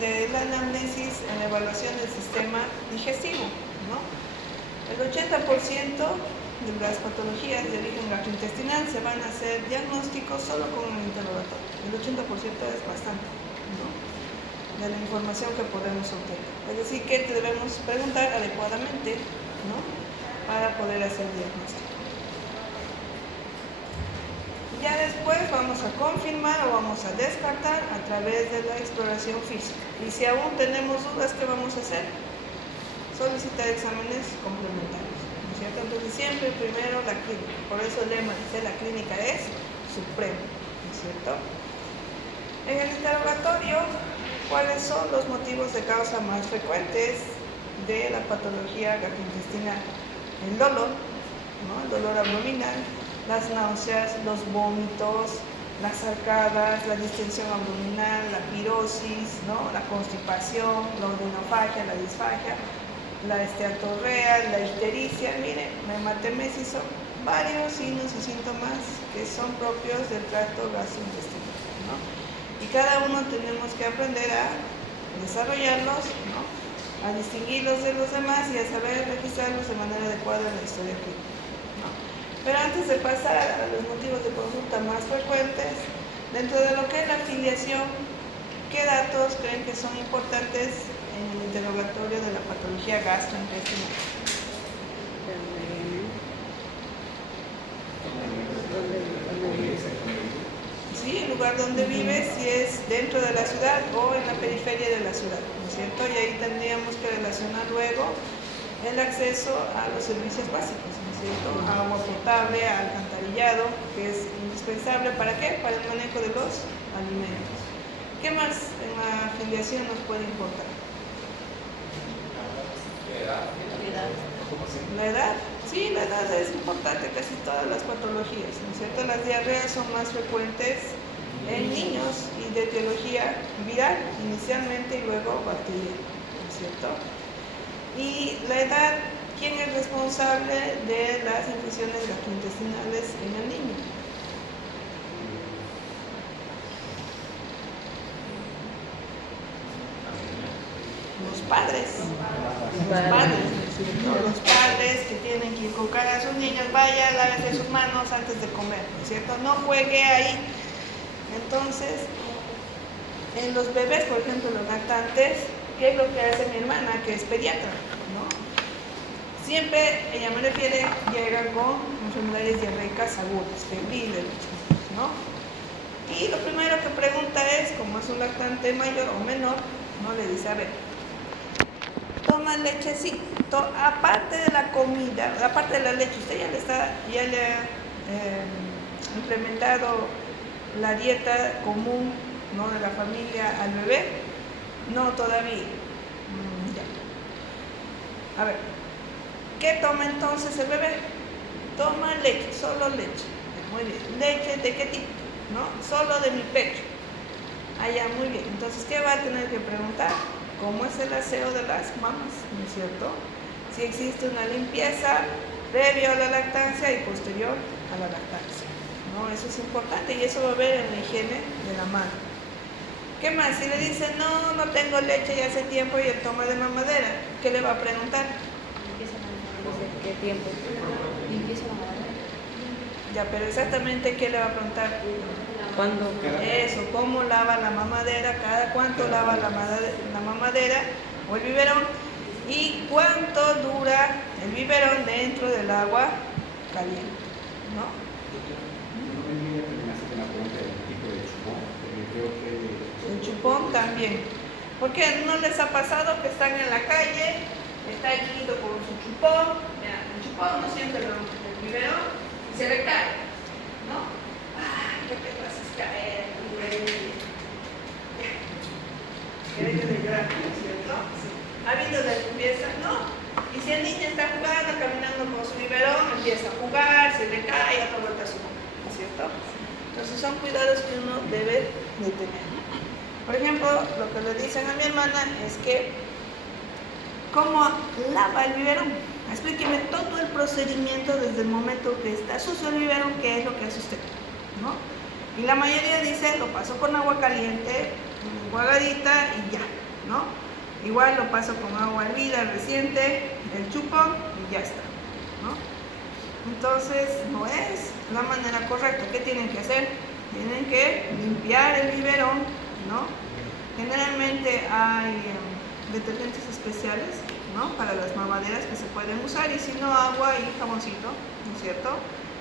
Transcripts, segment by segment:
de la anamnesis en la evaluación del sistema digestivo, ¿no? El 80% de las patologías de origen gastrointestinal se van a hacer diagnósticos solo con un interrogatorio. El 80% es bastante, ¿no?, de la información que podemos obtener. Es decir, que debemos preguntar adecuadamente, ¿no?, para poder hacer diagnóstico. Ya después vamos a confirmar o vamos a descartar a través de la exploración física. Y si aún tenemos dudas, ¿qué vamos a hacer? Solicitar exámenes complementarios, ¿no es cierto? Entonces siempre primero la clínica. Por eso el lema dice: la clínica es supremo, ¿no es cierto? En el interrogatorio, ¿cuáles son los motivos de causa más frecuentes de la patología gastrointestinal? El dolor, ¿no?, el dolor abdominal, las náuseas, los vómitos, las arcadas, la distensión abdominal, la pirosis, ¿no?, la constipación, la odinofagia, la disfagia, la esteatorrea, la ictericia. Miren, la hematemesis son varios signos y síntomas que son propios del tracto gastrointestinal, ¿no? Y cada uno tenemos que aprender a desarrollarlos, ¿no?, a distinguirlos de los demás y a saber registrarlos de manera adecuada en la historia clínica, ¿no? Pero antes de pasar a los motivos de consulta más frecuentes, dentro de lo que es la afiliación, ¿qué datos creen que son importantes en el interrogatorio de la patología gastrointestinal? Sí, el lugar donde vives, si es dentro de la ciudad o en la periferia de la ciudad, ¿no es cierto? Y ahí tendríamos que relacionar luego el acceso a los servicios básicos, ¿no es cierto? A agua potable, a alcantarillado, que es indispensable. ¿Para qué? Para el manejo de los alimentos. ¿Qué más en la afiliación nos puede importar? La edad. Sí, la edad es importante, casi todas las patologías, ¿no es cierto? Las diarreas son más frecuentes en niños y de etiología viral inicialmente y luego bacteriana, ¿no es cierto? Y la edad, ¿quién es responsable de las infecciones gastrointestinales en el niño? Los padres. Los padres que tienen que inculcar a sus niños: vaya, lávese sus manos antes de comer, ¿no es cierto? No juegue ahí. Entonces, en los bebés, por ejemplo, los lactantes, ¿qué es lo que hace mi hermana, que es pediatra, ¿no? Siempre, ella me refiere, llegan con enfermedades diarreicas agudas, febriles, ¿no? Y lo primero que pregunta es, como es un lactante mayor o menor, ¿no?, le dice: a ver, toma leche, sí, aparte de la comida, aparte de la leche, ¿usted ya le ha implementado la dieta común, ¿no?, de la familia al bebé? No, todavía. Ya. A ver, ¿qué toma entonces el bebé? Toma leche, solo leche. Muy bien. ¿Leche de qué tipo? ¿No? Solo de mi pecho. Ah, ya, muy bien. Entonces, ¿qué va a tener que preguntar? ¿Cómo es el aseo de las mamas? ¿No es cierto? Si existe una limpieza previo a la lactancia y posterior a la lactancia, ¿no? Eso es importante y eso va a ver en la higiene de la mano. ¿Qué más? Si le dice: no tengo leche ya hace tiempo y él toma de mamadera, ¿qué le va a preguntar? ¿Qué tiempo? ¿Limpieza la mamadera? Ya, pero exactamente, ¿qué le va a preguntar? ¿Cuándo? Eso, ¿cómo lava la mamadera? ¿Cada cuánto lava la mamadera o el biberón? ¿Y cuánto dura el biberón dentro del agua caliente? ¿No? El chupón también. ¿Por qué no les ha pasado que están en la calle, está el niñito con su chupón? Mira, el chupón no siempre lo rompe el biberón y se le cae, ¿no? ¡Ay, qué te vas a caer! ¿Quieres de llorar, no es cierto? Sí. ¿Ha habido la limpieza? No. Y si el niño está jugando, caminando con su biberón, empieza a jugar, se le cae, a todo su boca, ¿no es cierto? Entonces son cuidados que uno debe de tener. Por ejemplo, lo que le dicen a mi hermana es que ¿cómo lava el biberón? Explíqueme todo el procedimiento desde el momento que está sucio el biberón, qué es lo que hace usted, ¿no? Y la mayoría dice: lo paso con agua caliente, enjuagadita y ya, ¿no? Igual lo paso con agua hervida reciente, el chupón y ya está, ¿no? Entonces no es la manera correcta. ¿Qué tienen que hacer? Tienen que limpiar el biberón, ¿no? Generalmente hay detergentes especiales, ¿no? Para las mamaderas que se pueden usar, y si no, agua y jaboncito, ¿no es cierto?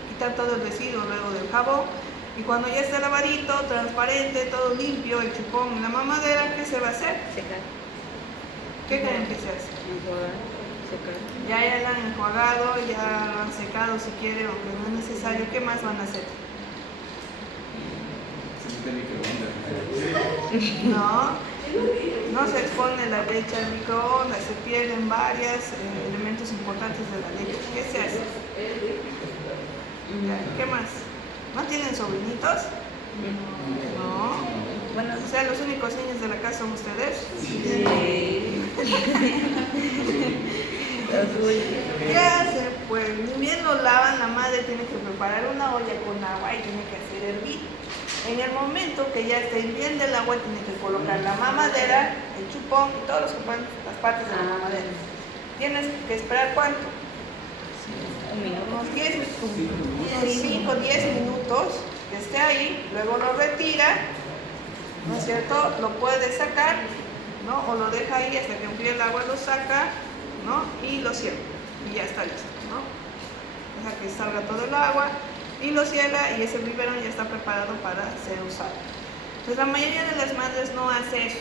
Quitar todo el residuo luego del jabón, y cuando ya está lavadito, transparente, todo limpio, el chupón y la mamadera, ¿qué se va a hacer? Secar. ¿Qué creen que se hace? Enjuagar, secar. Ya la han enjuagado, ya lo han secado si quieren, aunque no es necesario. ¿Qué más van a hacer? No, no se expone la leche al microondas, se pierden varios elementos importantes de la leche. ¿Qué se hace? ¿Qué más? ¿No tienen sobrinitos? No. Bueno, O sea, los únicos niños de la casa son ustedes. ¿Qué hacen? Pues ni bien lo lavan, la madre tiene que preparar una olla con agua y tiene que hacer hervir. En el momento que ya esté hirviendo el agua, tiene que colocar la mamadera, el chupón y todos los que pueden, las partes de la mamadera. Tienes que esperar ¿cuánto? un minuto. Unos 5 o 10 minutos que esté ahí, luego lo retira, ¿no es cierto? Lo puede sacar, ¿no? O lo deja ahí hasta que enfríe el agua, lo saca, ¿no? Y lo cierra, y ya está listo, ¿no? Deja que salga todo el agua y lo cierra, y ese biberón ya está preparado para ser usado. Entonces la mayoría de las madres no hace eso,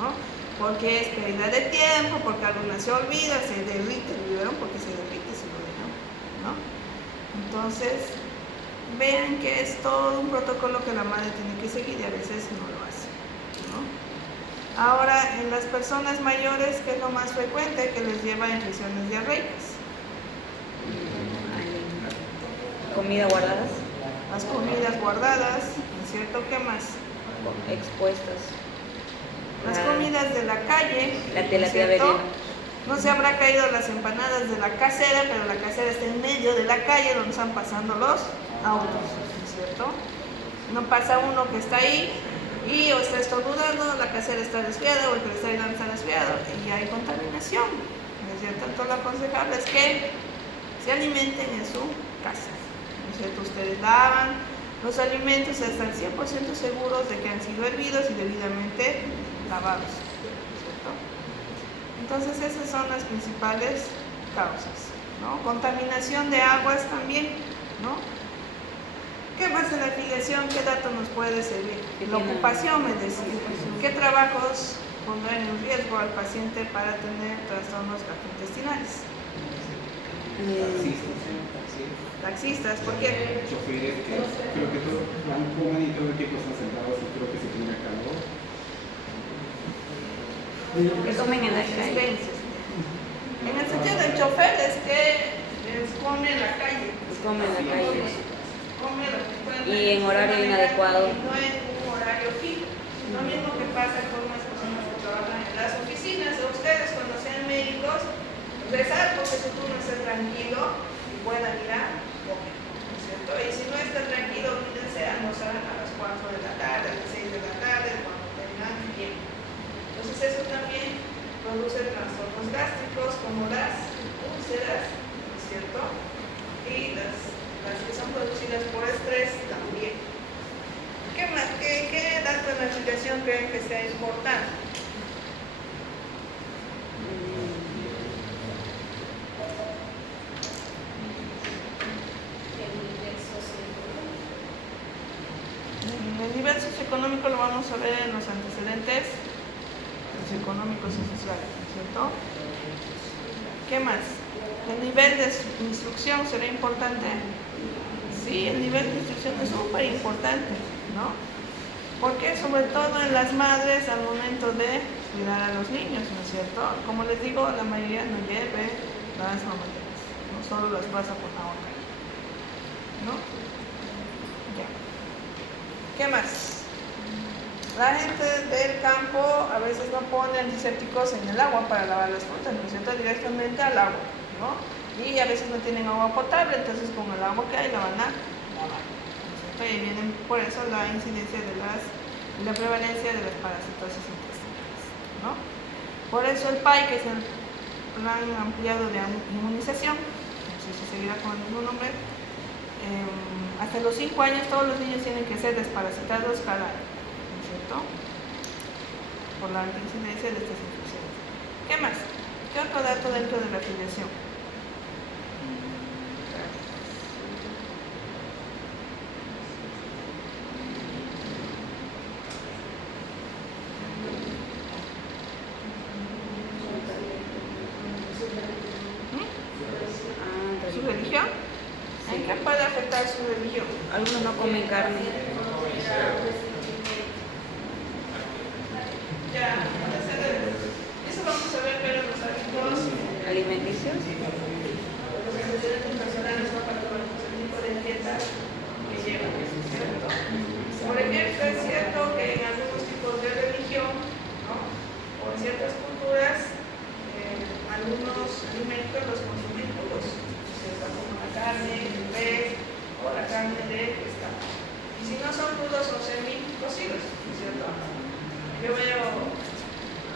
¿no? Porque es pérdida de tiempo, porque alguna se olvida, se derrite el biberón, porque se derrite si lo dejan, ¿no? Entonces vean que es todo un protocolo que la madre tiene que seguir, y a veces no lo hace, ¿no? Ahora, en las personas mayores, ¿qué es lo más frecuente? Que les lleva a infecciones diarreicas. Comida guardadas. Las comidas guardadas, ¿no es cierto? ¿Qué más? Expuestas. Las comidas de la calle, La ¿no tela es de cierto? No se habrá caído las empanadas de la casera, pero la casera está en medio de la calle donde están pasando los autos, ¿no es cierto? No pasa uno que está ahí y o está estornudando, la casera está resfriada o el que le está ayudando está resfriado y hay contaminación, ¿no es cierto? Entonces lo aconsejable es que se alimenten en su casa, ¿no es cierto? Ustedes lavan los alimentos y están 100% seguros de que han sido hervidos y debidamente lavados, ¿no es cierto? Entonces esas son las principales causas, ¿no? Contaminación de aguas también, ¿no? ¿Qué más en la afiliación? ¿Qué dato nos puede servir? La ocupación, me decía. ¿Qué trabajos pondrán en riesgo al paciente para tener trastornos gastrointestinales? Taxistas, ¿por qué? Choferes que creo que todos coman y todo el tiempo están sentados y creo que se tiene calor. Que comen en la calle. En el sentido del chofer es que les come en la calle. Come en la calle. Come lo que encuentra Y en horario inadecuado. No en un horario fijo. Lo mismo que pasa con las personas que trabajan en las oficinas. Ustedes cuando sean médicos, rezar porque su turno esté tranquilo y puedan ir a comer, ¿no es cierto? Y si no está tranquilo, olvídense, almorzarán a las 4 de la tarde, a las 6 de la tarde, cuando tengan tiempo. Entonces eso también produce trastornos gástricos como las úlceras, ¿no es cierto? Y las que son producidas por estrés también. ¿Qué más? ¿Qué dato en la aplicación creen que sea importante? El nivel socioeconómico lo vamos a ver en los antecedentes socioeconómicos y sociales, ¿no es cierto? ¿Qué más? ¿El nivel de instrucción será importante? Sí, el nivel de instrucción es súper importante, ¿no? Porque sobre todo en las madres al momento de cuidar a los niños, ¿no es cierto? Como les digo, la mayoría no lleve las mamaderas, no solo las pasa por la boca, ¿no? Ya. ¿Qué más? La gente del campo a veces no pone antisépticos en el agua para lavar las frutas, ¿no es cierto? Directamente al agua, ¿no? Y a veces no tienen agua potable, entonces con el agua que hay la van a lavar, ¿no es cierto? Y vienen por eso la incidencia de la prevalencia de las parasitosis intestinales. ¿no? Por eso el PAI, que es el Plan Ampliado de Inmunización, no sé si seguirá con el mismo nombre, hasta los 5 años todos los niños tienen que ser desparasitados cada año, ¿no es cierto? Por la incidencia de estas infecciones. ¿Qué más? ¿Qué otro dato dentro de la afiliación? ¿Su religión? ¿En qué puede afectar su religión? Algunos no comen carne. Ya, eso vamos a ver, pero los hábitos Alimenticios. los antecedentes personales no patológicos, el tipo de dieta que llevan, ¿cierto? Por ejemplo, es cierto que en algunos tipos de religión, ¿no? O en ciertas culturas, algunos alimentos los consumen crudos, ¿cierto? Como la carne, el pez o la carne de pescado. Y si no son crudos, son semi-cocidos, ¿cierto? Yo veo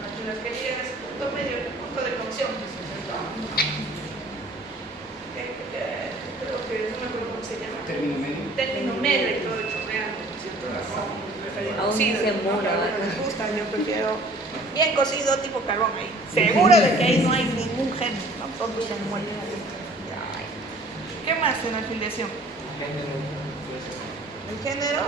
aquí las que llegan a ese punto medio, punto de cocción, ¿cierto? Creo que no me acuerdo cómo se llama. Término medio. Término medio y todo chorreando, ¿cierto? Aún ni se mora, ¿no? ¿verdad? Me gusta, yo prefiero bien cocido, tipo carbón ahí. Seguro de que ahí no hay ningún gen, ¿no? Todos se mueren ahí. ¿Qué más en la afiliación? ¿El género?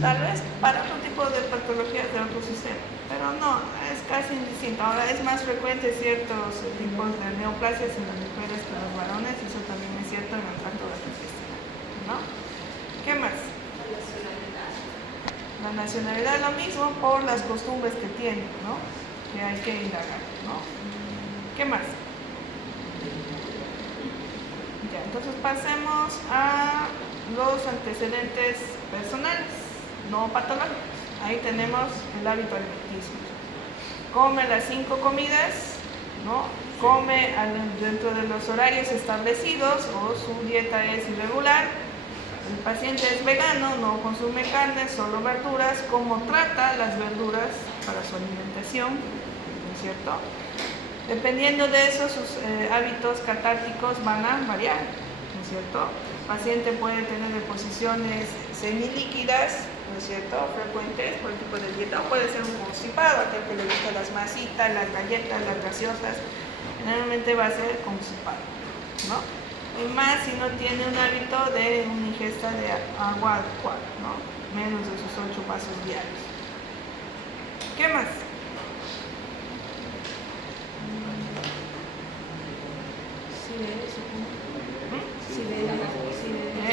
Tal vez para otro tipo de patologías de otro sistema, pero no, es casi indistinto. Ahora es más frecuente ciertos tipos de neoplasias en las mujeres que en los varones, y eso también es cierto en el tracto gastrointestinal, ¿no? ¿Qué más? La nacionalidad lo mismo por las costumbres que tienen, ¿no? Que hay que indagar, ¿no? ¿Qué más? Ya, entonces pasemos a los antecedentes personales, no patológicos. Ahí tenemos el hábito alimenticio. Come las 5 comidas, ¿no? Come dentro de los horarios establecidos o su dieta es irregular. El paciente es vegano, no consume carne, solo verduras. ¿Cómo trata las verduras para su alimentación? ¿No es cierto? Dependiendo de eso, sus hábitos catárticos van a variar, ¿no es cierto? El paciente puede tener deposiciones semilíquidas, ¿no es cierto?, frecuentes por el tipo de dieta, o puede ser un constipado, aquel que le gusta las masitas, las galletas, las gaseosas, generalmente va a ser constipado, ¿no? Y más si no tiene un hábito de una ingesta de agua adecuada, ¿no? Menos de sus 8 vasos diarios. ¿Qué más?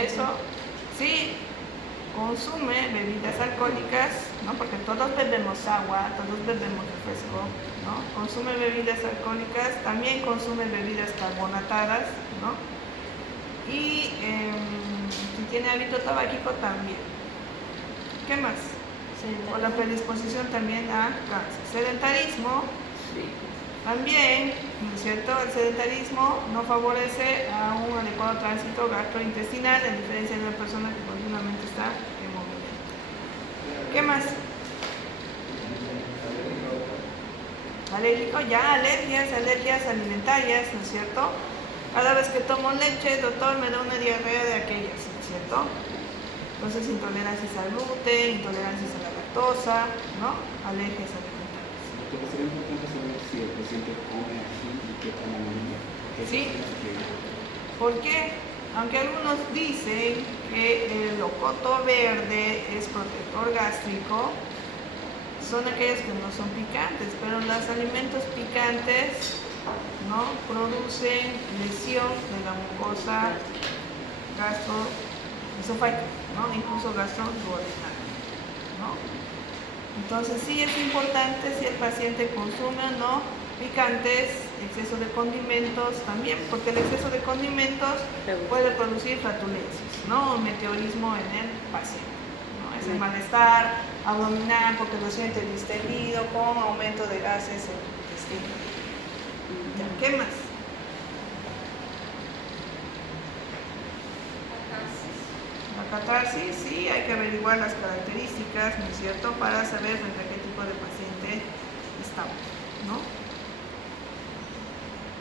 Eso, sí, consume bebidas alcohólicas, ¿no? Porque todos bebemos agua, todos bebemos refresco, ¿no? Consume bebidas alcohólicas, también consume bebidas carbonatadas, ¿no? Y si tiene hábito tabáquico también. ¿Qué más? O la predisposición también a cáncer. Sedentarismo. Sí. También, ¿no es cierto?, el sedentarismo no favorece a un adecuado tránsito gastrointestinal, a diferencia de una persona que continuamente está en movimiento. ¿Qué más? Alérgico, ya alergias alimentarias, ¿no es cierto? Cada vez que tomo leche, doctor, me da una diarrea de aquellas, ¿no es cierto? Entonces, intolerancias al gluten, intolerancias a la lactosa, ¿no? Alergias alimentarias. Pero sería importante saber si el paciente come ají y qué toma amarilla. Sí. ¿Por qué? Aunque algunos dicen que el locoto verde es protector gástrico, son aquellos que no son picantes, pero los alimentos picantes, ¿no?, producen lesión de la mucosa gastroesofágica, ¿no?, incluso gastroduodenal, ¿no? Entonces sí es importante si el paciente consume o no picantes, exceso de condimentos también, porque el exceso de condimentos puede producir flatulencias, ¿no?, un meteorismo en el paciente, ¿no? Es el malestar abdominal porque lo siente distendido con aumento de gases en el intestino. ¿Qué más? catarsis, sí, hay que averiguar las características, ¿no es cierto?, para saber frente a qué tipo de paciente estamos, ¿no?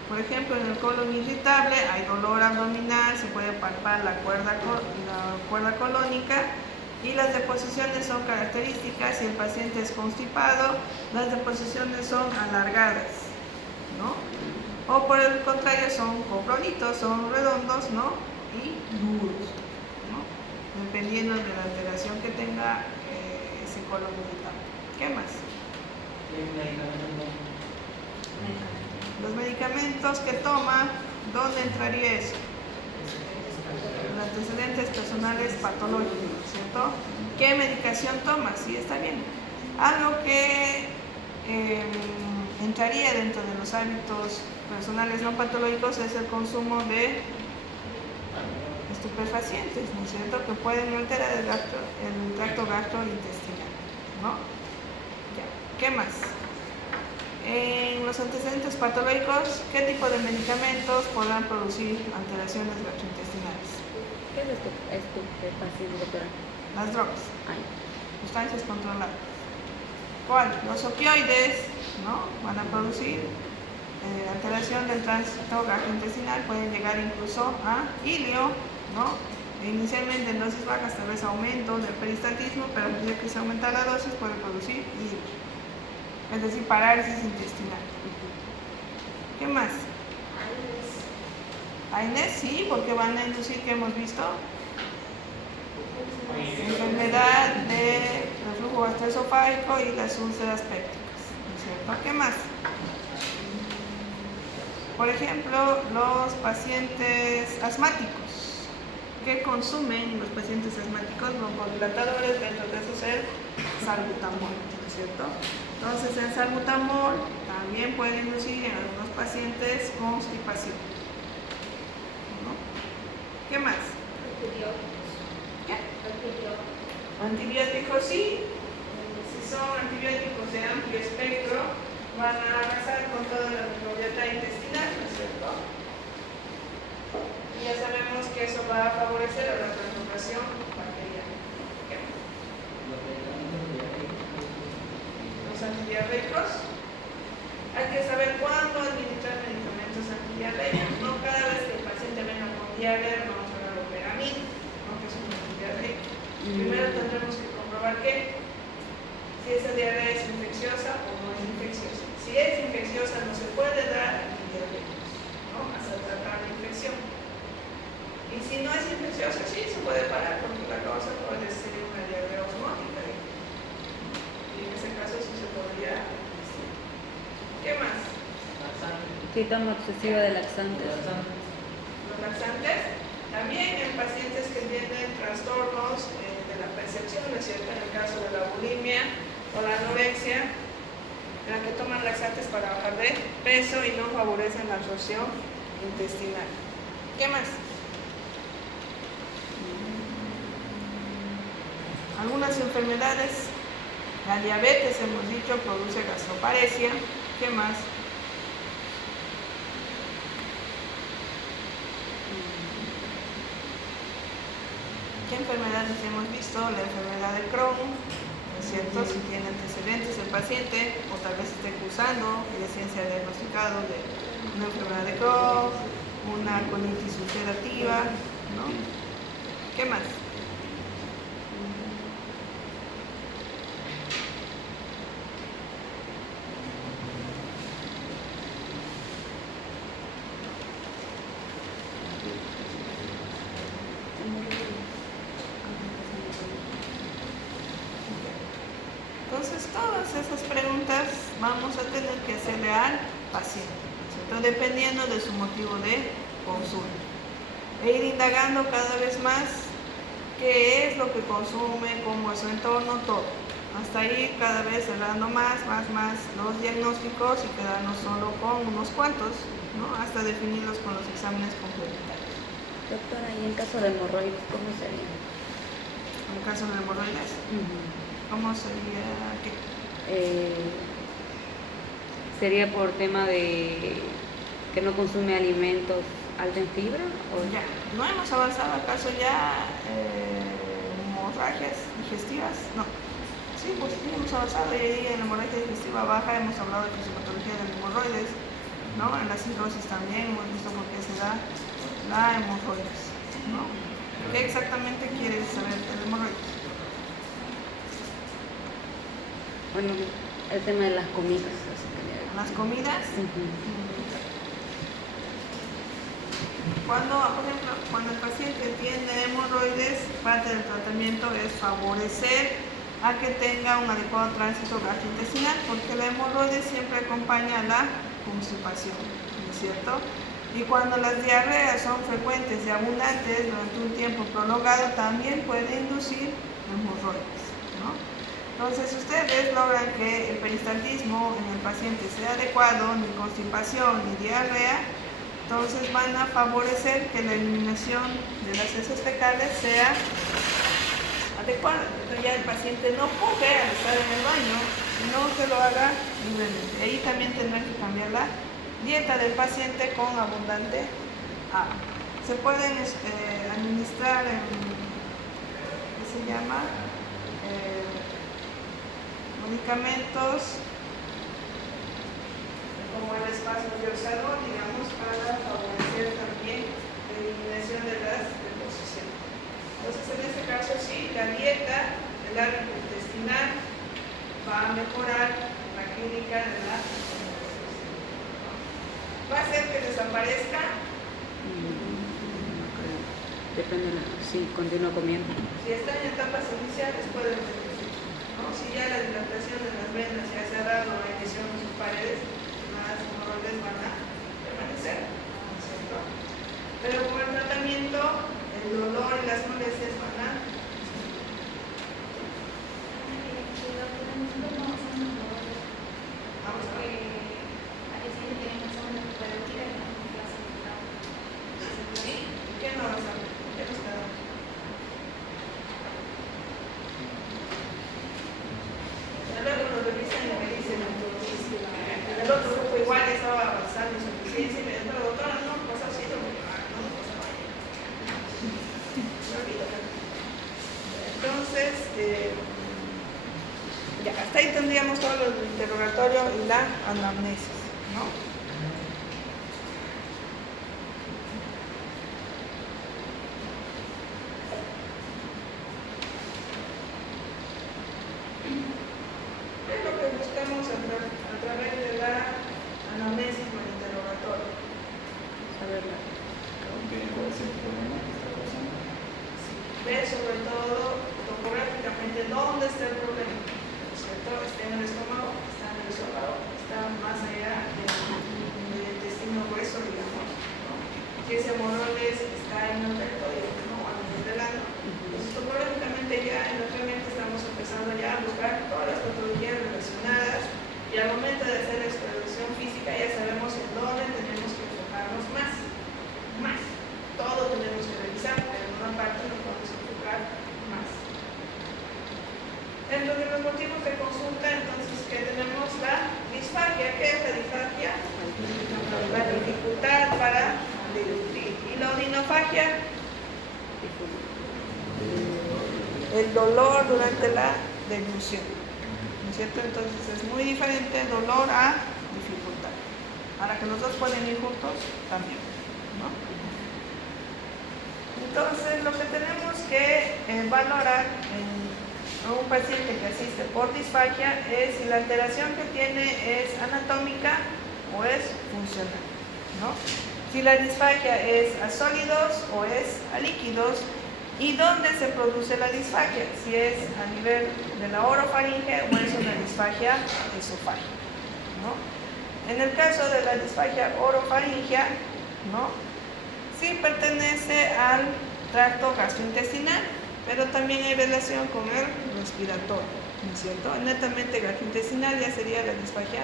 Por ejemplo, en el colon irritable hay dolor abdominal, se puede palpar la cuerda colónica y las deposiciones son características. Si el paciente es constipado, las deposiciones son alargadas, ¿no? O por el contrario son coprolitos, son redondos, ¿no?, y duros, ¿no?, dependiendo de la alteración que tenga ese colon irritable. ¿Qué más? Los medicamentos que toma, ¿dónde entraría eso? Los antecedentes personales patológicos, ¿cierto? ¿Qué medicación toma? Sí, está bien. Algo que entraría dentro de los hábitos personales no patológicos es el consumo de estupefacientes, ¿no es cierto?, que pueden alterar el tracto gastrointestinal, ¿no? Ya. ¿Qué más? En los antecedentes patológicos, ¿qué tipo de medicamentos podrán producir alteraciones gastrointestinales? ¿Qué es estupefaciente, doctora? Las drogas, Ay, sustancias controladas. ¿Cuál? Los opioides, ¿no?, van a producir alteración del tránsito gastrointestinal, pueden llegar incluso a ilio, ¿no? Inicialmente en dosis bajas tal vez aumento del peristaltismo, pero ya que se aumenta la dosis puede producir ilio, es decir, parálisis intestinal. ¿Qué más? AINES, sí, porque van a inducir, que hemos visto, enfermedad de reflujo gastroesofágico y las úlceras pépticas, ¿no es cierto? ¿Qué más? Por ejemplo, los pacientes asmáticos. ¿Qué consumen los pacientes asmáticos? Broncodilatadores, dentro de eso es el salbutamol, ¿no es cierto? Entonces, el salbutamol también puede inducir en algunos pacientes constipación, ¿no? ¿Qué más? ¿Qué? Antibióticos, sí. Si son antibióticos de amplio espectro, van a arrasar con toda la microbiota intestinal, ¿no es cierto? Y ya sabemos que eso va a favorecer a la translocación bacteriana. ¿Qué? Los antidiarreicos. Hay que saber cuándo administrar medicamentos antidiarreicos. No cada vez que el paciente venga con diarrea vamos a dar loperamida, porque es un antidiarreico. Primero tendremos que comprobar si esa diarrea es infecciosa o no es infecciosa. Si es infecciosa no se puede dar antidiarreicos, ¿no?, hasta tratar la infección. Y si no es infecciosa, sí se puede parar, porque la causa puede ser una diarrea osmótica. Y en ese caso sí se podría decir. ¿Qué más? sí, toma excesiva de laxantes. Los laxantes, también en pacientes que tienen trastornos de la percepción, ¿no es cierto?, en el caso de la bulimia o la anorexia, en la que toman laxantes para bajar de peso y no favorecen la absorción intestinal. ¿Qué más? Algunas enfermedades, la diabetes, hemos dicho, produce gastroparesia. ¿Qué más? ¿Qué enfermedades hemos visto? La enfermedad de Crohn, ¿no es cierto?, si tiene antecedentes el paciente o tal vez esté cursando y recién se ha diagnosticado de una enfermedad de Crohn, una colitis ulcerativa, ¿no? ¿Qué más? Entonces, todas esas preguntas vamos a tener que hacerle al paciente, ¿cierto?, dependiendo de su motivo de consulta. E ir indagando cada vez más qué es lo que consume, cómo es su entorno, todo. Hasta ir cada vez cerrando más los diagnósticos y quedarnos solo con unos cuantos, ¿no?, hasta definirlos con los exámenes complementarios. Doctora, ¿y en caso de hemorroides cómo sería? En el caso de hemorroides, ¿cómo sería qué? ¿Sería por tema de que no consume alimentos altos en fibra? ¿O Ya, ¿no hemos avanzado acaso ya hemorragias digestivas, no. Sí, pues sí, hemos avanzado y ahí en la hemorragia digestiva baja hemos hablado de fisiopatología de hemorroides, ¿no? En la cirrosis también hemos visto por qué se da la hemorroides, ¿no? ¿Qué exactamente quieres saber del hemorroides? Bueno, el tema de las comidas. Así que Las comidas. Ujú. Cuando, por ejemplo, cuando el paciente tiene hemorroides, parte del tratamiento es favorecer a que tenga un adecuado tránsito gastrointestinal, porque la hemorroides siempre acompaña a la constipación, ¿no es cierto? Y cuando las diarreas son frecuentes y abundantes durante un tiempo prolongado, también puede inducir hemorroides, ¿no? Entonces, ustedes logran que el peristaltismo en el paciente sea adecuado, ni constipación ni diarrea, entonces van a favorecer que la eliminación de las heces fecales sea adecuada. Entonces ya el paciente no puede al estar en el baño, sino que lo haga libremente. Ahí también tendrán que cambiar la dieta del paciente con abundante agua. Se pueden administrar en, ¿qué se llama? Medicamentos como el espasmodiazol, digamos, para favorecer también la eliminación de las deposiciones. Entonces, en este caso sí, la dieta, el hábito intestinal va a mejorar la clínica de la hemorroides. ¿Va a hacer que desaparezca? No creo. Depende, si continúa comiendo. Si está en etapas iniciales, puede reducir, ¿no? Si ya la dilatación de las venas se ha cerrado la emisión de sus paredes, las hemorroides van a permanecer, ¿no es cierto? Pero con el tratamiento, el dolor y las molestias van a vamos a ver. ¿Qué no vas a ver? ¿Qué nos queda? Luego lo revisan y me dicen, entonces, el otro grupo igual estaba avanzando en su eficiencia y me dijo, doctora, no pasa así, no pasa nada. Entonces, ya, hasta ahí tendríamos todo el interrogatorio y la anamnesis, ¿no? Es lo que buscamos a través de la anamnesis o el interrogatorio. Saberla. ¿Cuál es el problema que está causando? Ver sobre todo topográficamente dónde está el problema, ¿no es cierto? Está en el estómago, está en el esófago, está más allá del intestino grueso, digamos, ¿no? Si ese hemorroides está en el recto, digamos, ¿no? O a nivel del ano. Entonces, topográficamente ya en nuestra mente estamos empezando ya a buscar todas las patologías relacionadas y al momento de hacer la exploración física ya sabemos en dónde tenemos que enfocarnos más. Todo tenemos que revisar, pero en una parte nos podemos enfocar más. Dentro de los motivos de consulta, entonces, que tenemos la disfagia. ¿Qué es la disfagia? La dificultad para deglutir. ¿Y la odinofagia? El dolor durante la deglución, ¿no es cierto? Entonces es muy diferente el dolor a dificultad. Ahora que los dos pueden ir juntos, también, ¿no? Entonces lo que tenemos que valorar en un paciente que asiste por disfagia es si la alteración que tiene es anatómica o es funcional, ¿no? Si la disfagia es a sólidos o es a líquidos y dónde se produce la disfagia, si es a nivel de la orofaringe o es una disfagia esofágica, ¿no? En el caso de la disfagia orofaringea, ¿no? Sí pertenece al tracto gastrointestinal, pero también hay relación con el respiratorio, ¿no es cierto? Netamente gastrointestinal ya sería la disfagia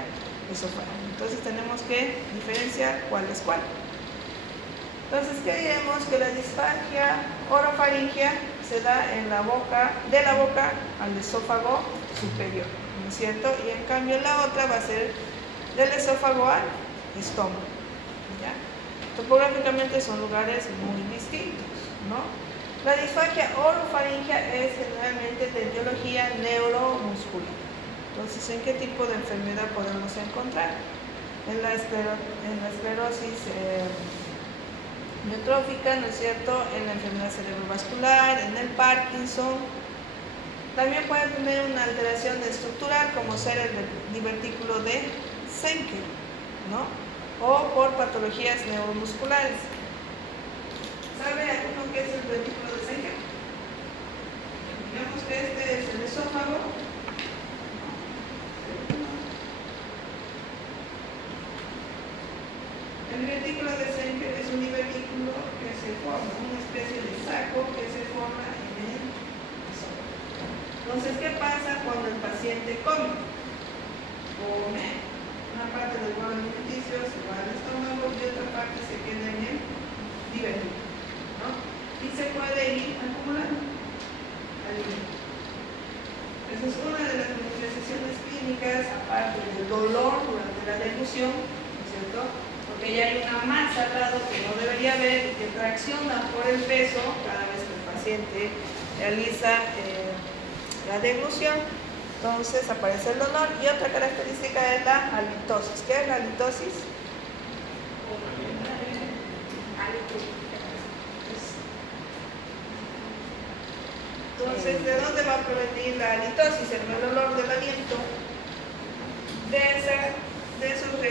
esofágica. Entonces tenemos que diferenciar cuál es cuál. Entonces, ¿qué diremos? Que la disfagia orofaringea se da en la boca, de la boca al esófago superior, ¿no es cierto? Y en cambio la otra va a ser del esófago al estómago, ¿ya? Topográficamente son lugares muy distintos, ¿no? La disfagia orofaringea es generalmente Entonces, ¿en qué tipo de enfermedad podemos encontrar? En la esclerosis miotrófica, ¿no es cierto? En la enfermedad cerebrovascular, en el Parkinson. También puede tener una alteración estructural como ser el divertículo de Schenker, ¿no? O por patologías neuromusculares. ¿Sabe alguno qué es el divertículo de Schenker? Digamos que este es el esófago. El divertículo de Schenker es un divertículo que se forma, una especie de saco que se forma en el esófago. Entonces, ¿qué pasa cuando el paciente come? Come, una parte del bolo alimenticio se va al estómago y otra parte se queda en el divertículo, ¿no? Y se puede ir acumulando alimento. Esa es una de las manifestaciones clínicas, aparte del dolor durante la deglución, ¿no es cierto? Porque ya hay una masa al lado que no debería haber y que tracciona por el peso cada vez que el paciente realiza la deglución. Entonces aparece el dolor y otra característica es la halitosis. ¿Qué es la halitosis? Entonces, ¿de dónde va a provenir la halitosis? El mal olor del aliento, de esos